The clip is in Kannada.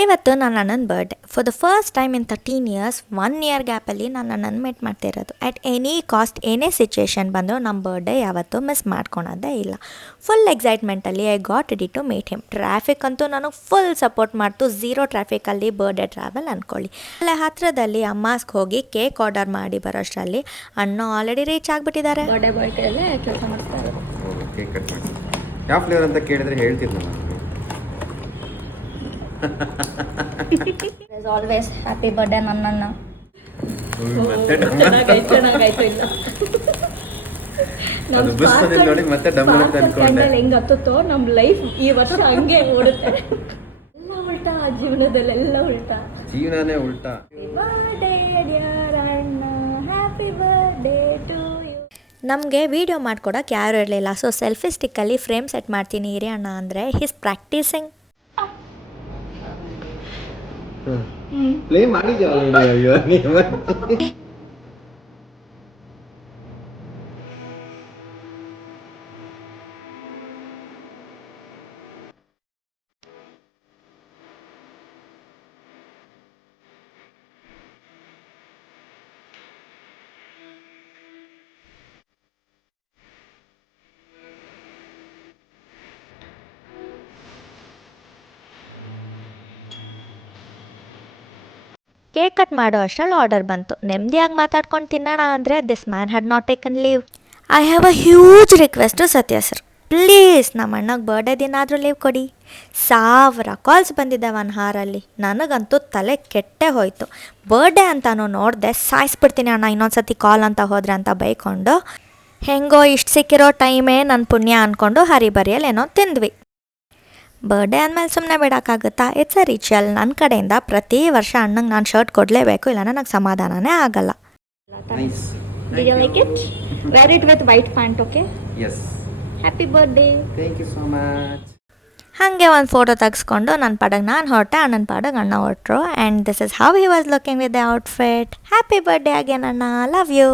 ಇವತ್ತು ನನ್ನ ಅಣ್ಣನ birthday. For the first time in 13 years 1 year ಗ್ಯಾಪಲ್ಲಿ ನಾನು ನನ್ನನ್ನು ಮೀಟ್ ಮಾಡ್ತಿರೋದು. ಅಟ್ ಎನಿ ಕಾಸ್ಟ್ ಏನೇ ಸಿಚುಯೇಷನ್ ಬಂದರೂ ನಮ್ಮ ಬರ್ಡೇ ಯಾವತ್ತೂ ಮಿಸ್ ಮಾಡ್ಕೊಳೋದೇ ಇಲ್ಲ. ಫುಲ್ ಎಕ್ಸೈಟ್ಮೆಂಟಲ್ಲಿ I got ready to meet him. Traffic ಅಂತೂ ನನಗೆ ಫುಲ್ ಸಪೋರ್ಟ್ ಮಾಡ್ತು. ಝೀರೋ ಟ್ರಾಫಿಕಲ್ಲಿ ಬರ್ಡೇ ಟ್ರಾವೆಲ್ ಅಂದ್ಕೊಳ್ಳಿ. ಅಲ್ಲೇ ಹತ್ತಿರದಲ್ಲಿ ಅಮ್ಮಾಸ್ಗೆ ಹೋಗಿ ಕೇಕ್ ಆರ್ಡರ್ ಮಾಡಿ ಬರೋಷ್ಟರಲ್ಲಿ ಅಣ್ಣ ಆಲ್ರೆಡಿ ರೀಚ್ ಆಗಿಬಿಟ್ಟಿದ್ದಾರೆ. ಬರ್ಡೇ ಬಾಯ್ ಕೈಯಲ್ಲೇ ಕೆಲಸ ಮಾಡಿಸ್ತಾ ಇರೋದು. ಕೇಕ್ ಕಟ್ ಮಾಡಿ ಯಾವ ಫ್ಲೇವರ್ ಅಂತ ಕೇಳಿದ್ರೆ ಹೇಳ್ತಿದ್ದೆ ನಾನು. As always, happy birthday ನನ್ನಣ್ಣ. ಅದು ಬುಸ್ತನೆ ನೋಡಿ ಮತ್ತೆ ಡಮ್ಮಲ್ ಅಂತ ಅನ್ಕೊಂಡೆ. ಹೆಂಗ್ ಹತ್ತುತ್ತೋ ನಮ್ಮ ಲೈಫ್ ಈ ವರ್ಷ ಹಂಗೆ ಓಡುತ್ತೆ. ಎಲ್ಲ ಉಲ್ಟಾ ಜೀವನದಲ್ಲಿ, ಎಲ್ಲ ಉಲ್ಟಾ, ಜೀವನನೇ ಉಲ್ಟಾ. Happy birthday to you. ನಮಗೆ ವಿಡಿಯೋ ಮಾಡ್ಕೊಡಕ್ಕೆ ಯಾರು ಇರಲಿಲ್ಲ. ಸೊ ಸೆಲ್ಫಿ ಸ್ಟಿಕ್ಕಲ್ಲಿ ಫ್ರೇಮ್ ಸೆಟ್ ಮಾಡ್ತೀನಿ ಇರಿ ಅಣ್ಣ ಅಂದರೆ ಹಿಸ್ ಪ್ರಾಕ್ಟೀಸಿಂಗ್. ಪ್ಲೇ ಮಾಡಿದ್ಯಾ ಅಯ್ಯೋ ನೀವು. ಕೇಕ್ ಕಟ್ ಮಾಡೋ ಅಷ್ಟರಲ್ಲಿ ಆರ್ಡರ್ ಬಂತು. ನೆಮ್ಮದಿಯಾಗಿ ಮಾತಾಡ್ಕೊಂಡು ತಿನ್ನೋಣ ಅಂದರೆ this man had not taken leave. I have a huge request to Satya sir, please ನಮ್ಮ ಅಣ್ಣಗೆ ಬರ್ಡೇ ದಿನ ಆದರೂ ಲೀವ್ ಕೊಡಿ. 1000 ಕಾಲ್ಸ್ ಬಂದಿದ್ದಾವೆ ಒಂದು ಹಾರಲ್ಲಿ. ನನಗಂತೂ ತಲೆ ಕೆಟ್ಟೇ ಹೋಯಿತು. ಬರ್ಡೇ ಅಂತಾನು ನೋಡಿದೆ, ಸಾಯಿಸ್ಬಿಡ್ತೀನಿ ಅಣ್ಣ ಇನ್ನೊಂದು ಸತಿ ಕಾಲ್ ಅಂತ ಹೋದ್ರೆ ಅಂತ ಬೈಕೊಂಡು, ಹೆಂಗೋ ಇಷ್ಟು ಸಿಕ್ಕಿರೋ ಟೈಮೇ ನನ್ನ ಪುಣ್ಯ ಅಂದ್ಕೊಂಡು ಹರಿಬರಿಯಲ್ಲಿ ಏನೋ ತಿಂದ್ವಿ. ಬರ್ಡೇ ಅಂದಮೇಲೆ ಸುಮ್ಮನೆ ಬಿಡೋಕ್ಕಾಗುತ್ತಾ? It's a ritual. ನನ್ನ ಕಡೆಯಿಂದ ಪ್ರತಿ ವರ್ಷ ಅಣ್ಣಂಗೆ ನಾನು ಶರ್ಟ್ ಕೊಡಲೇಬೇಕು, ಇಲ್ಲ ನನಗೆ ಸಮಾಧಾನನೇ ಆಗಲ್ಲ. Nice. Did you like it? Wear it with white pant, okay? Yes. Happy birthday. Thank you so much. ಹಾಗೆ ಒಂದು ಫೋಟೋ ತೆಗೆಸ್ಕೊಂಡು ನನ್ನ ಪಾಡಗೆ ನಾನು ಹೊರಟೆ, ಅಣ್ಣನ ಪಾಡಗೆ ಅಣ್ಣ ಹೊರಟರು. And this is how he was looking with the outfit. Happy birthday again ಅಣ್ಣ, ಲವ್ ಯು.